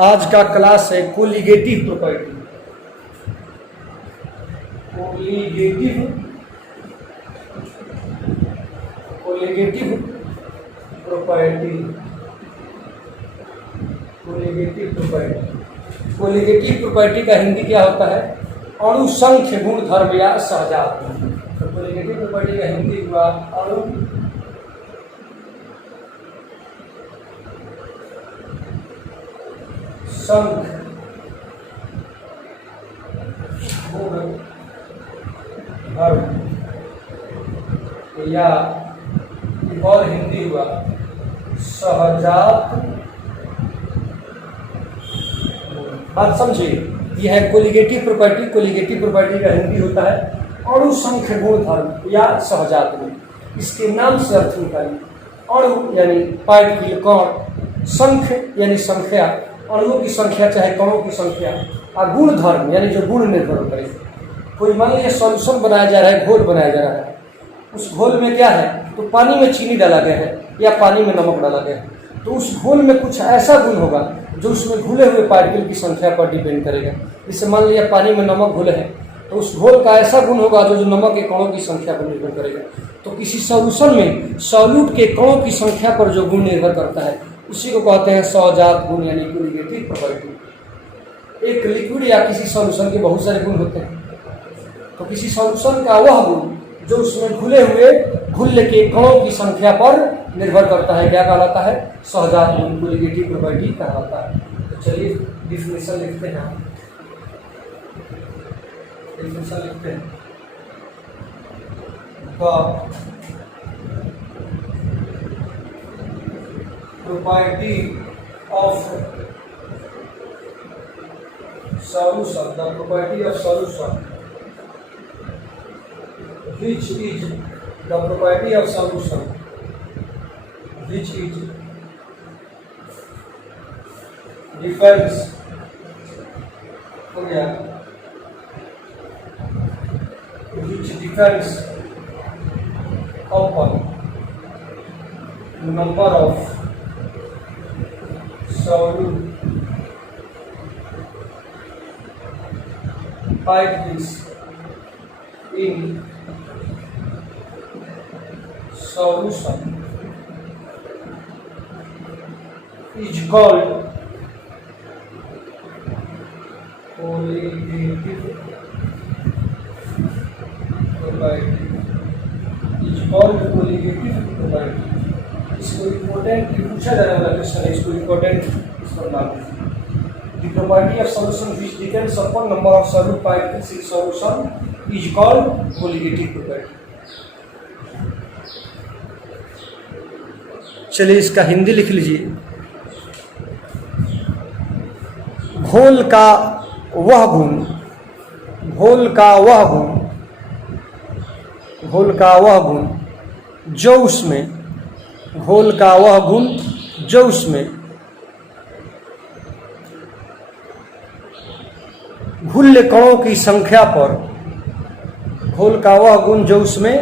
आज का क्लास है colligative property. Colligative property. Colligative property का हिंदी क्या होता है? अणुसंख्य गुण धर्म या सहजात। तो कोलिगेटिव प्रॉपर्टी का हिंदी हुआ अणुसंख्य गुण धर्म या एक और हिंदी हुआ सहजात। बात समझिए, यह है कोलिगेटिव प्रॉपर्टी। कोलिगेटिव प्रॉपर्टी का हिंदी होता है अणुसंख्य गुण धर्म या सहजात गुण। इसके नाम से अर्थ निकालिए। अणु यानी पार्टिकल कण, संख्य यानी संख्या, अणुओं की संख्या चाहे कणों की संख्या, और गुण धर्म यानी जो गुण निर्भर करे। कोई मान लीजिए सॉल्यूशन बनाया जा रहा है, घोल बनाया जा रहा है। उस घोल में क्या है? तो पानी में चीनी डाला गया है या पानी में नमक डाला गया है, तो उस घोल में कुछ ऐसा गुण होगा जो उसमें घुले हुए पार्टिकल की संख्या पर डिपेंड करेगा। जैसे मान लिया पानी में नमक घुले हैं, तो उस घोल का ऐसा गुण होगा जो नमक के कणों की संख्या पर निर्भर करेगा। तो किसी सॉल्यूशन में सॉल्यूट के कणों की संख्या पर जो गुण निर्भर करता है उसी को कहते हैं सहजात गुण यानी कोलिगेटिव प्रॉपर्टी। एक लिक्विड या किसी सॉल्यूशन के बहुत सारे गुण होते हैं, तो किसी सॉल्यूशन का वह गुण जो उसमें घुले हुए घुल्ले के कणों की संख्या पर निर्भर करता है क्या कहलाता है? सहजात गुण, कोलिगेटिव प्रॉपर्टी कहलाता है। तो चलिए डिफिनेशन लिखते हैं। डिफिनेशन लिखते हैं। Property of solution, the property of solution which is the property of solution which is depends हो गया which depends upon number of solute particles in solution is called colligative property. is called colligative property. इसको important पूछा जाने वाला question है, इसको important इस पर लागू। The property of solution which depends upon number of solute particles in solution is called colligative property. चलिए इसका हिंदी लिख लीजिए। घोल का वह गुण, घोल का वह गुण, घोल का वह गुण जो उसमें, घोल का वह गुण जो उसमें घुल्ले कणों की संख्या पर, घोल का वह गुण जो उसमें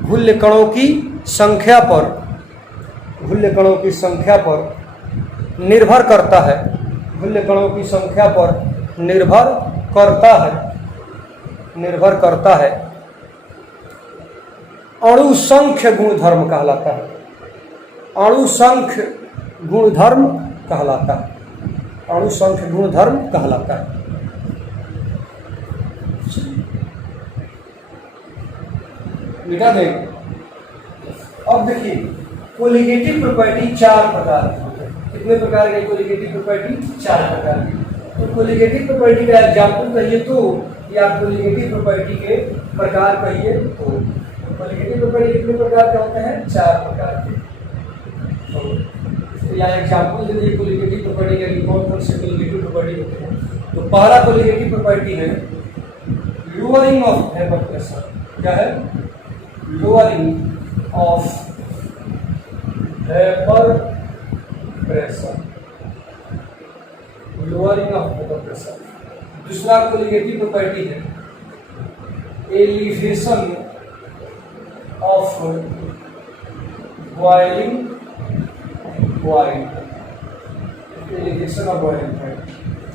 घुल्ले कणों की संख्या पर, घुल्ले कणों की संख्या पर निर्भर करता है, घुल्ले कणों की संख्या पर निर्भर करता है, निर्भर करता है, अणुसंख्य गुणधर्म कहलाता है। अणुसंख्य गुणधर्म कहलाता है, अणुसंख्य गुणधर्म कहलाता है। मिटा देंगे। अब देखिए कोलिगेटिव प्रॉपर्टी चार प्रकार की होती है। कितने प्रकार की कोलिगेटिव प्रॉपर्टी? चार प्रकार की। तो कोलिगेटिव प्रॉपर्टी का एग्जाम्पल कहिए तो, या कोलिगेटिव प्रॉपर्टी के प्रकार कहिए तो। कोलिगेटिव प्रॉपर्टी कितने प्रकार के होते हैं? चार प्रकार के। तो या एग्जाम्पल दीजिए कोलिगेटिव प्रॉपर्टी के, कौन कौन से कोलिगेटिव प्रॉपर्टी होते हैं। तो पहला कोलिगेटिव प्रॉपर्टी है लोअरिंग ऑफ वेपर प्रेशर। क्या है? Lowering of vapour pressure, lowering of vapour pressure. दूसरा कोलिगेटिव प्रॉपर्टी है elevation of boiling point, elevation of boiling point.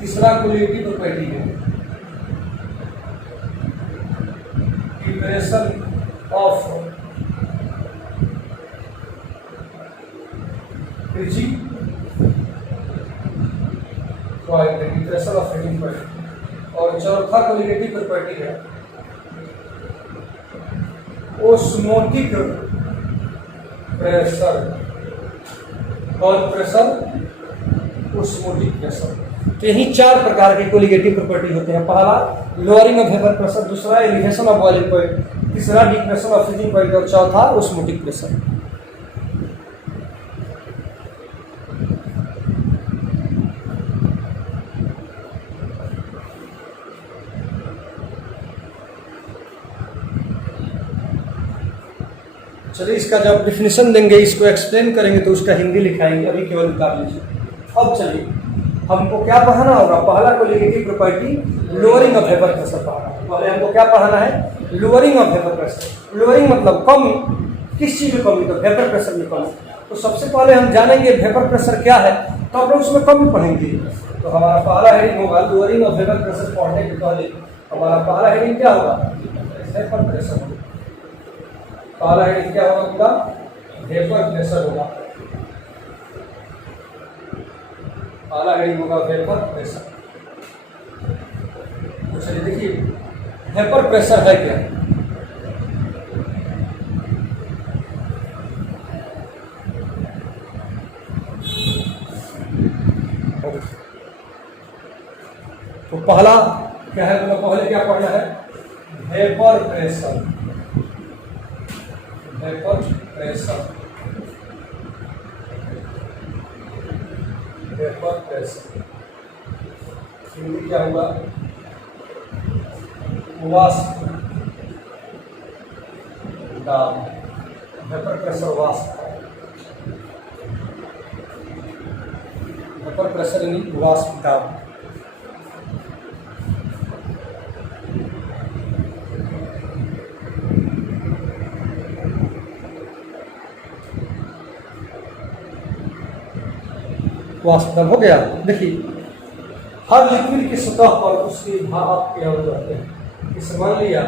तीसरा कोलिगेटिव प्रॉपर्टी है depression of freezing point, depression of freezing point. और चौथा colligative property है osmotic pressure, कौन pressure, osmotic pressure. तो यही 4 प्रकार के कोलिगेटिव प्रॉपर्टी होते हैं। पहला लोअरिंग ऑफ वेपर प्रेशर, दूसरा एलिवेशन ऑफ बॉइलिंग पॉइंट, तीसरा डिप्रेशन ऑफ फ्रीजिंग पॉइंट और चौथा ओस्मोटिक प्रेशर। चलिए इसका जब डिफिनेशन देंगे, इसको एक्सप्लेन करेंगे तो उसका हिंदी लिखाएंगे, अभी केवल निकाल लीजिए। अब चलिए हमको क्या पढ़ाना होगा, पहला colligative property lowering of vapour pressure पढ़ाना है। पहले हमको क्या पढ़ाना है, lowering of vapour pressure. Lowering मतलब कमी, किस चीज़ में कमी, तो वेपर प्रेशर में कमी। तो सबसे पहले हम जानेंगे वेपर प्रेशर क्या है, तो हम लोग उसमें कमी पढ़ेंगे। तो हमारा पहला हेडिंग होगा लोअरिंग ऑफ वेपर प्रेशर। पढ़ने के पहले हमारा पहला हेडिंग क्या होगा, वेपर प्रेशर। पहला हेडिंग क्या होगा पूरा, वेपर प्रेशर होगा। पहला हेडिंग होगा वेपर प्रेशर। तो चलिए देखिए वेपर प्रेशर है क्या। तो पहला क्या है, तो पहले क्या पढ़ना है, vapour pressure. Vapour pressure, vapour pressure Hindi क्या हुआ, वाष्प दाब। वेपर प्रेशर वाष्प, वेपर प्रेशर यानी वाष्प दाब। वास्तव हो गया। देखिए हर लिक्विड की सतह पर उसके भाप के अणु रहते हैं। इस मान लिया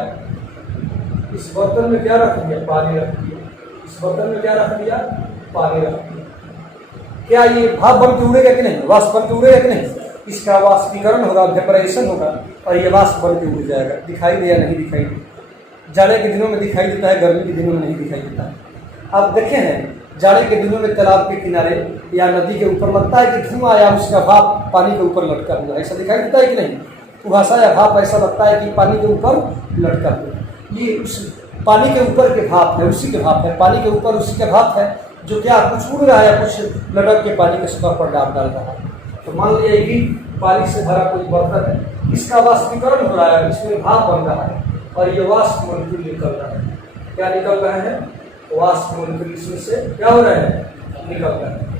इस बर्तन में क्या रख दिया, पानी रख दिया। इस बर्तन में क्या रख दिया, पानी रख दिया। क्या ये भाप बन के उड़ेगा कि नहीं, वाष्प बन के उड़ेगा कि नहीं, इसका वाष्पीकरण होगा, वेपराइजेशन होगा और ये वाष्प बन के उड़ जाएगा। दिखाई दे या नहीं दिखाई दे, जाड़े के दिनों में दिखाई देता है, गर्मी के दिनों में नहीं दिखाई देता है। आप देखे हैं जाड़े के दिनों में तालाब के किनारे या नदी के ऊपर लगता है कि धुआं या उसका भाप पानी के ऊपर लटका हुआ, ऐसा दिखाई देता है कि नहीं। कुहासा या भाप ऐसा लगता है कि पानी के ऊपर लटका हुआ। ये उस पानी के ऊपर के भाप है, उसी के भाप है, पानी के ऊपर उसी के भाप है जो क्या कुछ उड़ रहा है, कुछ लटक के पानी के सतह पर डाल रहा है। तो मान लिया कि पानी से भरा कोई बर्तन है, इसका वाष्पीकरण हो रहा है, इसमें भाप बन रहा है और ये वाष्प मॉलिक्यूल निकल रहा है। क्या निकल रहा है, वाष्प मॉलिक्यूल इसमें से क्या हो रहा है, निकल रहा है।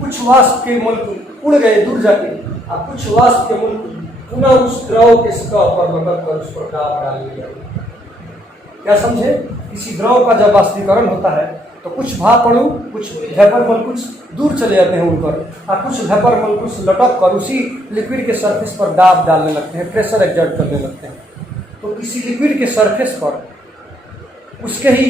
कुछ वाष्प के मॉलिक्यूल उड़ गए दूर जाके और कुछ वाष्प के मॉलिक्यूल पुनः उस द्रव के सतह पर लटक कर उस पर दाब डाल लिया। क्या समझे, किसी द्रव का जब वाष्पीकरण होता है तो कुछ भाप अणु, कुछ वेपर मॉलिक्यूल्स दूर चले जाते हैं उड़कर और कुछ वेपर मॉलिक्यूल्स लटक कर उसी लिक्विड के सरफेस पर दाब डालने लगते हैं, प्रेशर एक्सर्ट करने लगते हैं। तो किसी लिक्विड के सरफेस पर उसके ही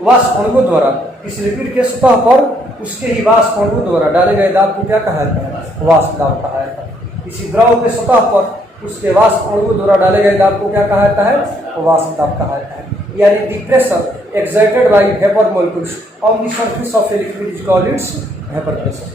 वाष्प अणुओं द्वारा, इस लिक्विड के सतह पर उसके ही वाष्प अणुओं द्वारा डाले गए दाब को क्या कहा जाता है, वाष्प दाब कहा जाता है। किसी द्रव के सतह पर उसके वाष्प अणुओं द्वारा डाले गए दाब को क्या कहा जाता है, वाष्प दाब कहा जाता है। यानी the pressure exerted by vapor molecules on the surface of a liquid is called its vapor pressure.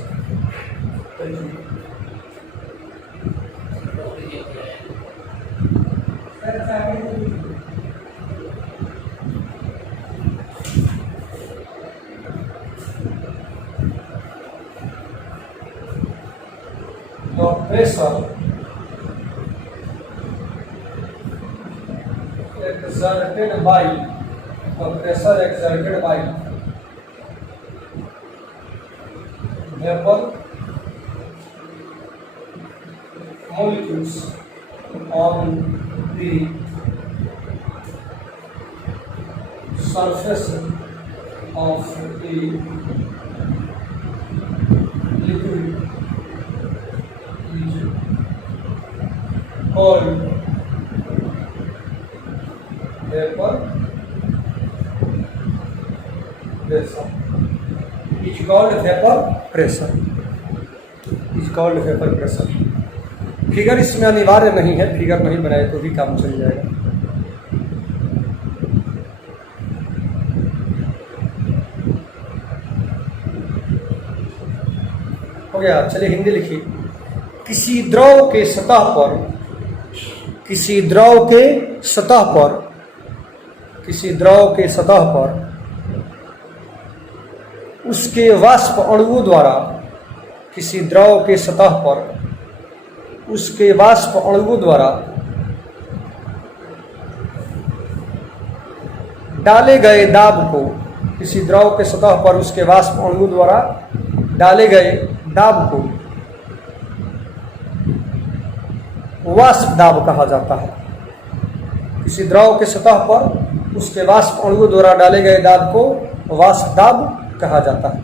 The pressure exerted by vapor molecules on the surface of the liquid called vapor pressure. Is called vapor pressure. Is called vapor pressure. Figure इसमें अनिवार्य नहीं है, figure नहीं बनाए तो भी काम चल जाएगा। हो गया। चलिए हिंदी लिखिए। किसी द्रव के सतह पर, किसी द्रव के सतह पर, किसी द्रव के सतह पर उसके वाष्प अणुओं द्वारा, किसी द्रव के सतह पर उसके वाष्प अणुओं द्वारा डाले गए दाब को, किसी द्रव के सतह पर उसके वाष्प अणुओं द्वारा डाले गए दाब को वाष्प दाब कहा जाता है। किसी द्रव के सतह पर उसके वाष्प अणुओं द्वारा डाले गए दाब को वाष्प दाब कहा जाता है।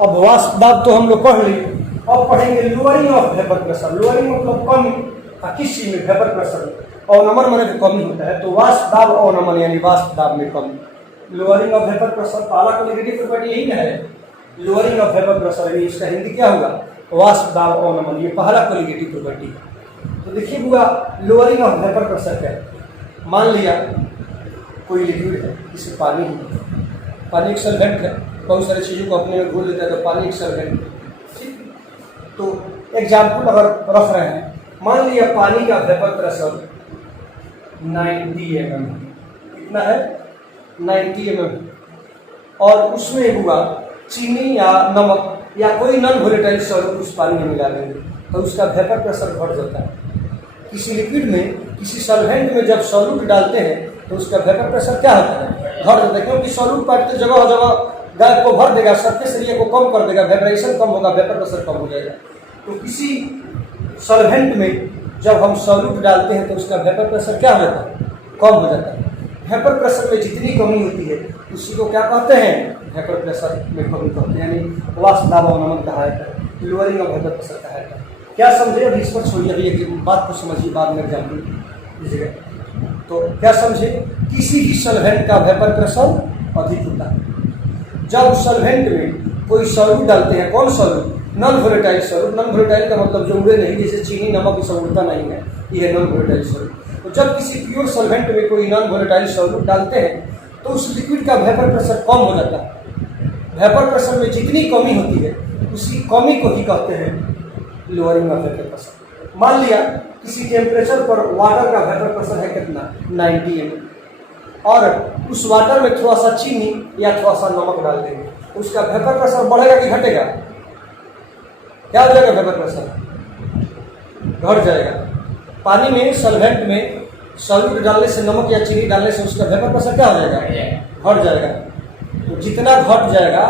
अब वाष्प दाब तो हम लोग पढ़ लिए। अब पढ़ेंगे lowering of vapour pressure. Lowering मतलब कमी, किसी में वेपर प्रेशर अवनमन माने की कमी होता है, तो वाष्प दाब अवनमन यानी वाष्प दाब में कमी। लोअरिंग ऑफ वेपर प्रेशर पहला कोलिगेटिव प्रॉपर्टी यही ना है, लोअरिंग ऑफ वेपर प्रेशर, यानी इसका हिंदी क्या होगा, वाष्प दाब अवनमन। ये पहला कोलिगेटिव प्रॉपर्टी। तो देखिए बुआ, लोअरिंग ऑफ वेपर प्रेशर क्या है। मान लिया कोई लिक्विड है, इसमें पानी है, पानी एक सॉल्वेंट है, बहुत सारी चीज़ों को अपने में घोल लेता है, तो पानी एक सॉल्वेंट है। ठीक, तो एग्जाम्पल अगर रख रहे हैं, मान लिया पानी का वेपर प्रेशर 90 mm, कितना है 90 mm, और उसमें हुआ चीनी या नमक या कोई नॉन वोलेटाइल सॉल्यूट उस पानी में मिला देंगे तो उसका वेपर प्रेशर घट जाता है। किसी लिक्विड में, किसी सॉल्वेंट में जब सॉल्यूट डालते हैं तो उसका वेपर प्रेशर क्या होता है, घट जाता है, क्योंकि सॉल्यूट पार्टिकल जगह जगह गैस को भर देगा, सरफेस एरिया को कम कर देगा, वाइब्रेशन कम होगा, वेपर प्रेशर कम हो जाएगा। तो किसी सॉल्वेंट में जब हम सॉल्यूट डालते हैं तो उसका वेपर प्रेशर क्या हो जाता है, कम हो जाता है। वेपर प्रेशर में जितनी कमी होती है उसी को क्या कहते हैं, वेपर प्रेशर में कमी कहते हैं, यानी वाष्प दाब अवनमन कहा जाता है, लोअरिंग ऑफ वेपर प्रेशर कहा जाता है। क्या समझे, अभी इस पर छोड़िए, अभी एक बात को समझिए, बाद में एग्जाम दीजिएगा। तो क्या समझे, किसी भी सॉल्वेंट का वेपर प्रेशर अधिक होता है जब सॉल्वेंट में कोई सॉल्यूट डालते हैं। कौन solute, non volatile solute. Non volatile का मतलब जो उड़े नहीं, जैसे चीनी नमक की उड़ता नहीं है, ये है नॉन वोलेटाइल सॉल्यूट। तो जब किसी प्योर सॉल्वेंट में कोई नॉन वोलेटाइल सॉल्यूट डालते हैं तो उस लिक्विड का वेपर प्रेशर कम हो जाता है। वेपर प्रेशर में जितनी कमी होती है उसी कमी को ही कहते हैं लोअरिंग ऑफ वेपर प्रेशर। मान लिया किसी टेम्परेचर पर वाटर का वेपर प्रेशर है कितना, 90 mm, और उस वाटर में थोड़ा सा चीनी या थोड़ा सा नमक डाल देंगे, उसका वेपर प्रेशर बढ़ेगा कि घटेगा, क्या हो जाएगा, वेपर प्रेशर घट जाएगा। पानी में सॉल्वेंट में सॉल्यूट डालने से, नमक या चीनी डालने से उसका वेपर प्रेशर क्या हो जाएगा, घट जाएगा। तो जितना घट जाएगा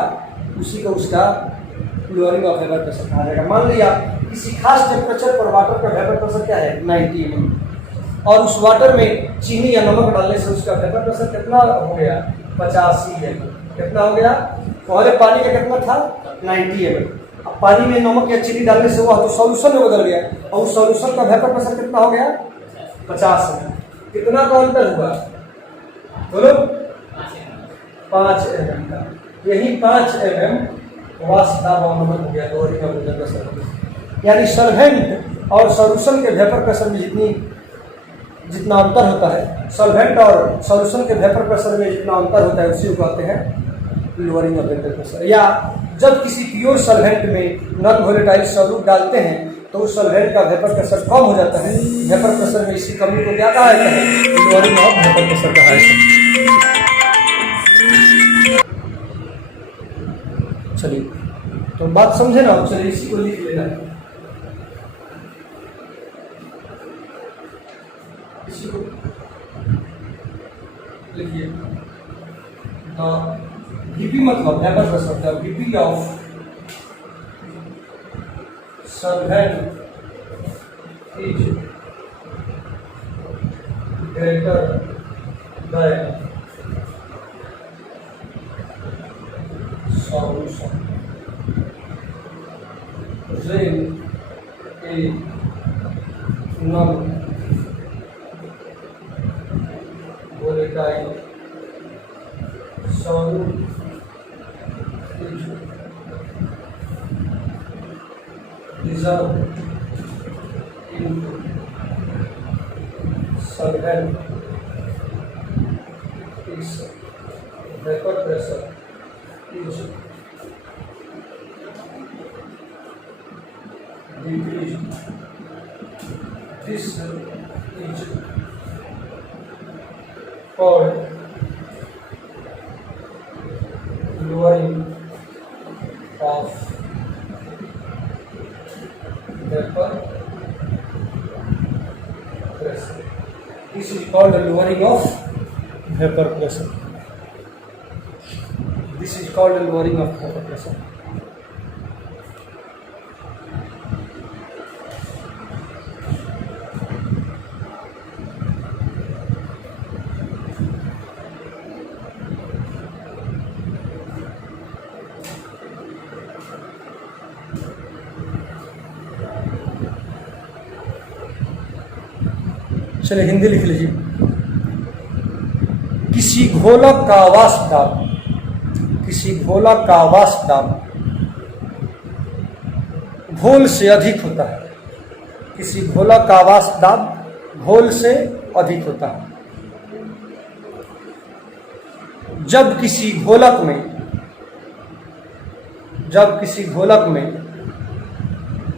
उसी को उसका लोअरिंग ऑफ वेपर प्रेशर कहा जाएगा। मान लिया किसी खास टेम्परेचर पर वाटर का वेपर प्रेशर क्या है, 90 mm, और उस वाटर में चीनी या नमक डालने से उसका वेपर प्रेशर कितना हो गया, 85 mm। कितना हो गया, पहले पानी का कितना था, 90 mm, अब पानी में नमक या चीनी डालने से हुआ तो सॉल्यूशन में बदल गया, और उस सॉल्यूशन का वेपर प्रेशर कितना हो गया, 50 mm। कितना का अंतर हुआ, बोलो, 5 mm का। यही 5 mm वाष्प दाब अवनमन हो गया, लोअरिंग ऑफ वेपर प्रेशर। यानी सॉल्वेंट और सॉल्यूशन के वेपर प्रेशर में जितना अंतर होता है, सॉल्वेंट और सॉल्यूशन के वेपर प्रेशर में जितना अंतर होता है उसी को कहते हैं लोअरिंग ऑफ वेपर प्रेशर। या जब किसी प्योर सॉल्वेंट में नॉन वोलेटाइल सॉल्यूट डालते हैं तो उस सॉल्वेंट का वेपर प्रेशर कम हो जाता है। वेपर प्रेशर में इसी कमी को क्या कहा जाता है, लोअरिंग ऑफ वेपर प्रेशर कहा जाता है। चलिए, तो बात समझे ना, चलिए इसी को लिख लेना है, इसी को लिखिए। Vp मतलब वेपर प्रेशर का, Vp of solvent is greater than solution. Drain a non volatile solute is dissolved into solvent its vapor pressure is decreased. This is called lowering of vapor pressure. This is called lowering of vapor pressure. This is called lowering of vapor pressure. चलिए हिंदी लिख लीजिए। किसी घोलक का वाष्प दाब, किसी घोलक का वाष्प दाब घोल से अधिक होता है। किसी घोलक का वाष्प दाब घोल से अधिक होता है जब किसी घोलक में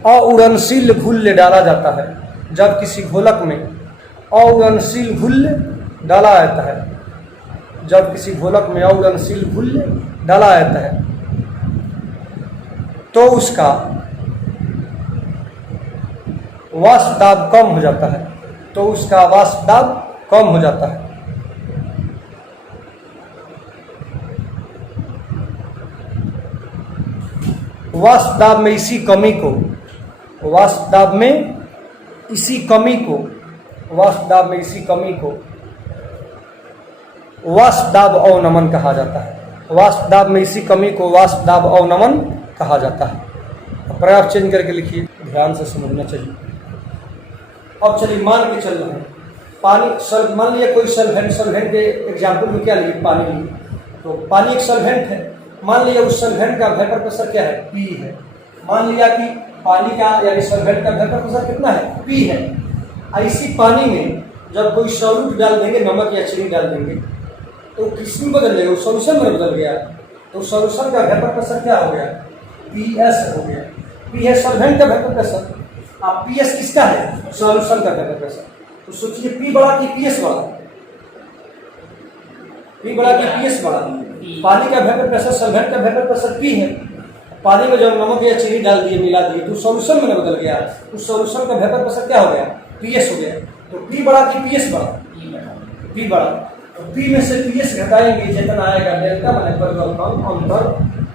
अउड़नशील घुल्य डाला जाता है। जब किसी घोलक में अउड़नशील घुल्य डाला जाता है, जब किसी घोलक में अउड़नशील घुल्य डाला जाता है तो उसका वाष्प दाब कम हो जाता है। तो उसका वाष्प दाब कम हो जाता है। वाष्प दाब में इसी कमी को वाष्प दाब में इसी कमी को वाष्प दाब अवनमन कहा जाता है। वाष्प दाब में इसी कमी को वाष्प दाब अवनमन कहा जाता है। प्रयोग चेंज करके लिखिए, ध्यान से समझना चाहिए। अब चलिए मान के चल रहे हैं पानी मान लिया कोई सॉल्वेंट के एग्जाम्पल में क्या लिए, पानी लिए। तो पानी एक सॉल्वेंट है। मान लिया उस सॉल्वेंट का वेपर प्रेशर क्या है, P है। मान लिया कि पानी का यानी सॉल्वेंट का वेपर प्रेशर कितना है, P है। इसी पानी में जब कोई सॉल्यूट डाल देंगे, नमक या चीनी डाल देंगे, तो किसमें बदल जाएगा, सॉल्यूशन में बदल गया। तो सॉल्यूशन का वेपर प्रेशर क्या हो गया, PS हो गया। P है सॉल्वेंट का वेपर प्रेशर, अब PS किसका है, सॉल्यूशन का वेपर प्रेशर। तो सोचिए P बड़ा कि PS बड़ा, P बड़ा कि PS बड़ा। पानी का वेपर प्रेशर, सॉल्वेंट का वेपर प्रेशर P है। पानी में जब नमक या चीनी डाल दिए, मिला दिए, तो सॉल्यूशन में बदल गया। उस सॉल्यूशन का वेपर प्रेशर क्या हो गया, PS हो गया। तो P बड़ा कि PS बड़ा, P बड़ा। तो P में से PS घटाएंगे, जितना आएगा डेल्टा माने परिवर्तन अंतर,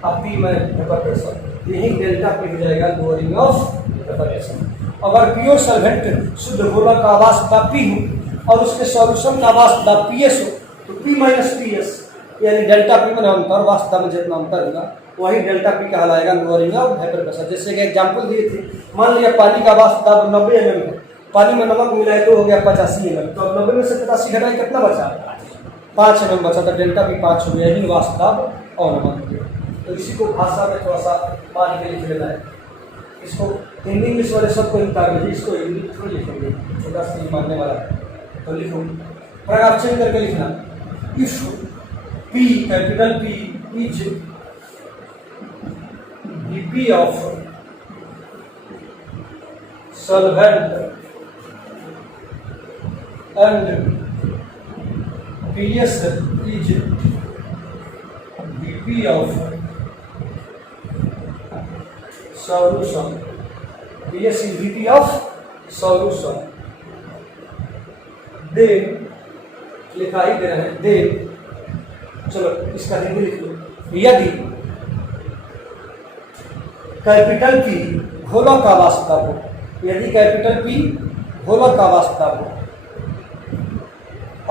अब P में वेपर प्रेशर, यही डेल्टा P हो जाएगा लोअरिंग ऑफ वेपर प्रेशर। अगर प्योर सॉल्वेंट शुद्ध घोलक का वाष्प दाब P हो और उसके सॉल्यूशन का वाष्प दाब PS हो, तो P माइनस PS यानी डेल्टा P में अंतर, वाष्प दाब में जितना अंतर होगा वही डेल्टा P कहलाएगा लोअरिंग ऑफ वेपर प्रेशर। जैसे कि एग्जांपल दिए थे, मान लिया पानी का वाष्प दाब 90 mm है, पानी में नमक मिलाए तो हो गया 85 mm। तो अब 90 में से 85 घटाए कितना बचा, 5 mm बचा। तो डेल्टा P 5 हो गया, यही वाष्प दाब अवनमन हो गया। तो इसी को भाषा में थोड़ा सा मान के लिख लेना है। इसको हिंदी इंग्लिश वाले सबको निकाल लीजिए, इसको इंग्लिश थोड़ी लिखेंगे, छोटा सा मानने वाला है। तो लिखो, पैराग्राफ चेंज करके लिखना, if P capital P is VP of solvent and PS is VP of solution. PS is VP of solution. Then लिखा ही दे रहे हैं, then चलो इसका हिंदी लिख लो। यदि कैपिटल P घोलक का वाष्प दाब हो, यदि कैपिटल P घोलक का वाष्प दाब हो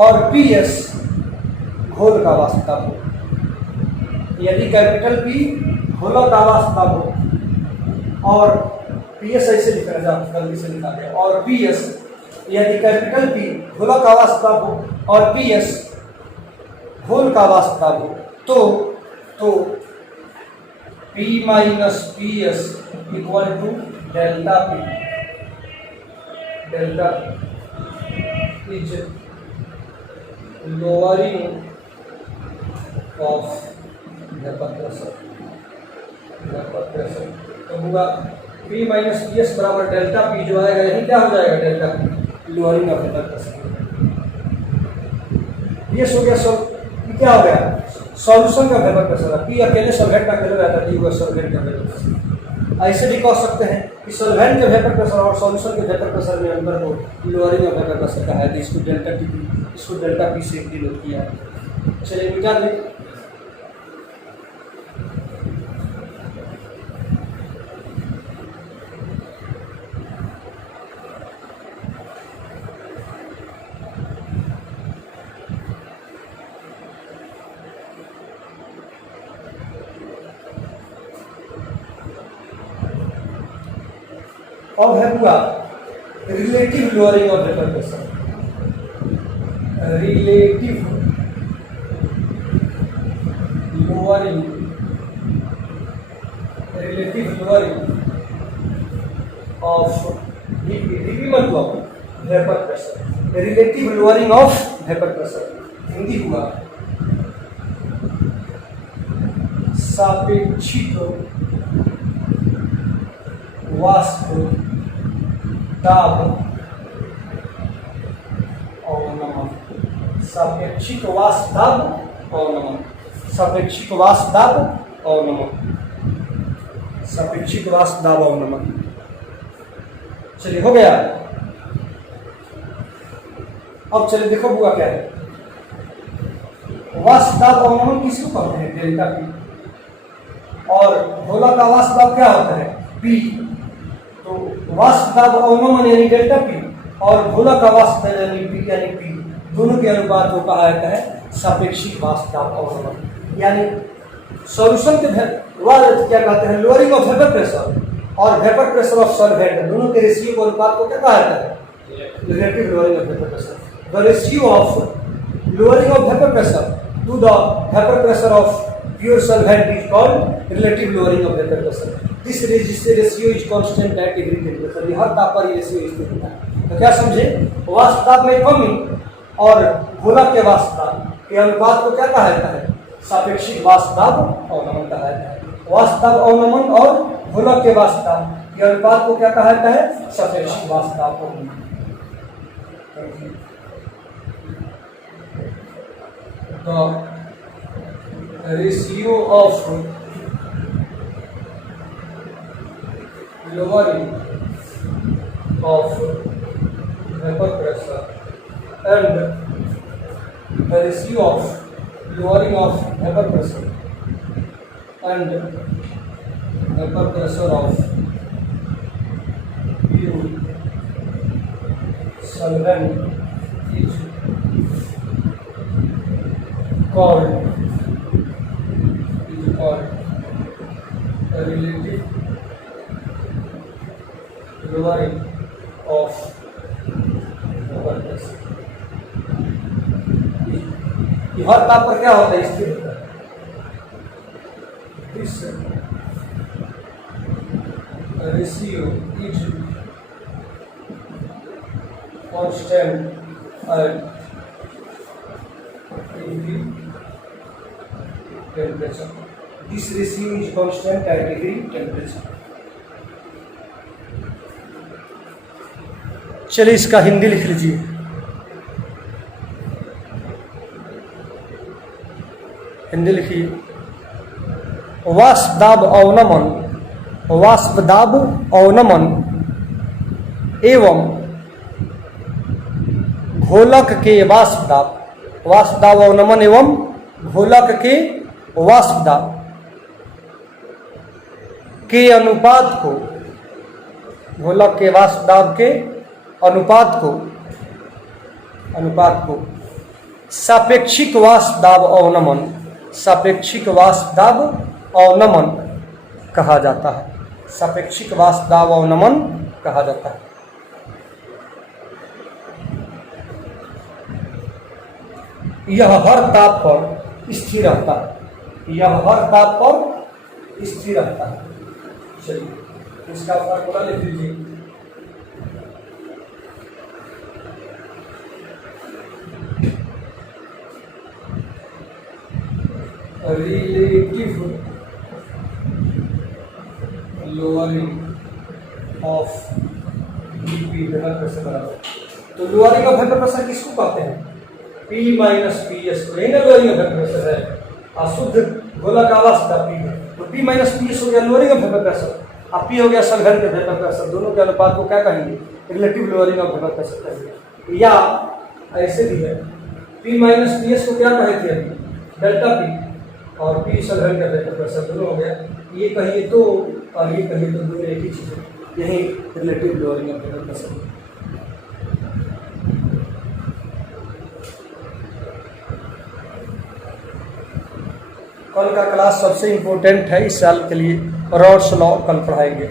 और PS घोल का वाष्प दाब हो, यदि कैपिटल P घोलक का वाष्प दाब हो और पी एस ऐसे लिखा जाता, गलती से लिखा गया, और पी एस यदि कैपिटल पी घोलक आवास दाब हो और पी एस घोल का आवास दाब हो तो P minus P S equal to delta P. Delta is lowering of vapour pressure. तो होगा P माइनस पी एस बराबर डेल्टा पी, जो आएगा यही क्या हो जाएगा, delta P, lowering of vapour pressure. ये हो गया सब, क्या हो गया, सॉल्यूशन का वेपर प्रेशर। पी अकेले सॉल्वेंट का अकेले रहता है, सॉल्वेंट का वेपर प्रेशर। ऐसे भी कह सकते हैं कि सॉल्वेंट के वेपर प्रेशर और सॉल्यूशन के वेपर प्रेशर में अंतर को लोअरिंग ऑफ वेपर प्रेशर कहा है। इसको डेल्टा टी, इसको डेल्टा पी से डिनोट किया है। चलिए मिटा दें। अब है पूरा relative lowering of vapour pressure. Relative lowering, relative lowering of DP मतलब vapour pressure. Relative lowering of vapour pressure Hindi हुआ सापेक्षिक वाष्प दाब अवनमन। सापेक्षिक वाष्प दाब अवनमन। सापेक्षिक वाष्प दाब अवनमन। सापेक्षिक वाष्प दाब अवनमन। चलिए हो गया। अब चलिए देखो बुआ क्या है। वाष्प दाब अवनमन किसको कहते हैं, डेल्टा पी। और गोला का वाष्प दाब क्या होता है, पी। तो वाष्प दाब अवनमन यानी डेल्टा पी और घोला का वाष्प यानी पी, यानी पी, दोनों के अनुपात को कहा जाता है सापेक्षिक वाष्प दाब अवनमन। यानी सॉल्यूशन के क्या कहते हैं, लोअरिंग ऑफ वेपर प्रेशर और वेपर प्रेशर ऑफ सॉल्वेंट, दोनों के रेशियो के अनुपात को क्या कहा जाता है, relative lowering of vapour pressure. The ratio of lowering of vapour pressure to the vapour pressure of pure solvent is called relative lowering of vapor pressure. This ratio is constant at every temperature. ये हर ताप पर ये ratio स्थिर होता है। तो क्या समझे, वाष्प दाब में कमी और घोला के वाष्प दाब के अनुपात को क्या कहा जाता है, सापेक्षिक वाष्प दाब अवनमन कहा जाता है। वाष्प दाब अवनमन और घोला के वाष्प दाब के अनुपात को क्या कहा जाता है, सापेक्षिक वाष्प दाब अवनमन। तो ratio of lowering of vapor pressure and the ratio of lowering of vapor pressure and vapor pressure of pure solvent is called relative lowering of vapor pressure। हर ताप पर क्या होता है, स्थिर होता है। This ratio is constant at every temperature. This ratio is constant at every temperature. चलिए इसका हिंदी लिख लीजिए। हिंदी लिखिए, वाष्प दाब अवनमन, वाष्प दाब अवनमन एवं घोलक के वाष्प दाब, वाष्प दाब अवनमन एवं घोलक के वाष्प दाब के अनुपात को, घोलक के वाष्प दाब के अनुपात को सापेक्षिक वाष्प दाब अवनमन, सापेक्षिक वाष्प दाब अवनमन कहा जाता है। सापेक्षिक वाष्प दाब अवनमन कहा जाता है। यह हर ताप पर स्थिर रहता है, यह हर ताप पर स्थिर रहता है। चलिए इसका फॉर्मूला लिख लीजिए। Relative lowering of DP vapour pressure बराबर, तो लोअरिंग ऑफ वेपर प्रेशर किसको कहते हैं? P minus P S, lowering of vapour pressure है, अशुद्ध गोलाकार का P है, तो P माइनस पी एस हो गया लोअरिंग ऑफ वेपर प्रेशर, और P हो गया सलघन वेपर प्रेशर। दोनों के अनुपात को क्या कहेंगे? Relative lowering of vapour pressure कहेंगे। या ऐसे भी है, P माइनस पी एस को क्या कहे थे अभी? डेल्टा P, और P सलघन का वेपर प्रेशर, दोनों हो गया। ये कहिए तो और ये कहिए तो दोनों एक ही चीज़ है, यही relative lowering of vapour pressure. कल का क्लास सबसे इम्पोर्टेंट है इस साल के लिए, रॉड्स लॉ कल पढ़ाएंगे।